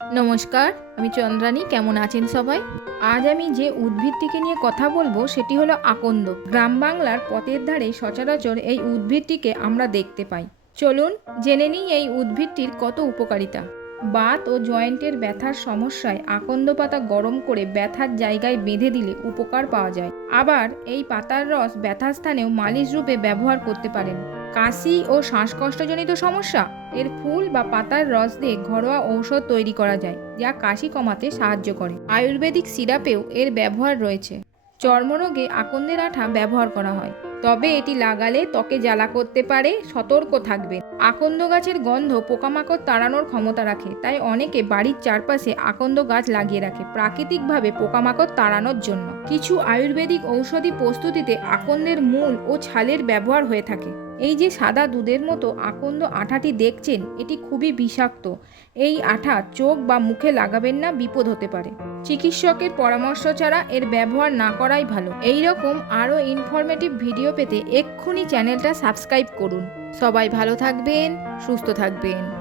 নমস্কার, আমি চন্দ্রানী, কেমন আছেন সবাই? আজ আমি যে উদ্ভিদটিকে নিয়ে কথা বলব, সেটি হলো আকন্দ। গ্রাম বাংলার পথের ধারে সচরাচর এই উদ্ভিদটিকে আমরা দেখতে পাই। চলুন, জেনে নিই এই উদ্ভিদটির কত উপকারিতা। বাত ও জয়েন্টের ব্যথার সমস্যায় আকন্দ পাতা গরম করে ব্যথার জায়গায় বেঁধে দিলে উপকার পাওয়া যায়। আবার এই পাতার রস ব্যথার স্থানেও মালিশ রূপে ব্যবহার করতে পারেন। কাশি ও শ্বাসকষ্টজনিত সমস্যা। এর ফুল বা পাতার রস দিয়ে ঘরোয়া ঔষধ তৈরি করা যায়, যা কাশি কমাতে সাহায্য করে। আয়ুর্বেদিক সিরাপেও এর ব্যবহার রয়েছে। চর্মরোগে আকন্দের আঠা ব্যবহার করা হয়। তবে এটি লাগালে ত্বকে জ্বালা করতে পারে, সতর্ক থাকবে। আকন্দ গাছের গন্ধ পোকামাকড় তাড়ানোর ক্ষমতা রাখে, তাই অনেকে বাড়ির চারপাশে আকন্দ গাছ লাগিয়ে রাখে প্রাকৃতিকভাবে পোকামাকড় তাড়ানোর জন্য। কিছু আয়ুর্বেদিক ঔষধি প্রস্তুতিতে আকন্দের মূল ও ছালের ব্যবহার হয়ে থাকে। এই যে সাদা দুধের মতো আকন্দ আঠাটি দেখছেন, এটি খুবই বিষাক্ত। এই আঠা চোখ বা মুখে লাগাবেন না, বিপদ হতে পারে। চিকিৎসকের পরামর্শ ছাড়া এর ব্যবহার না করাই ভালো। এই রকম আরও ইনফরমেটিভ ভিডিও পেতে এক্ষুনি চ্যানেলটা সাবস্ক্রাইব করুন। সবাই ভালো থাকবেন, সুস্থ থাকবেন।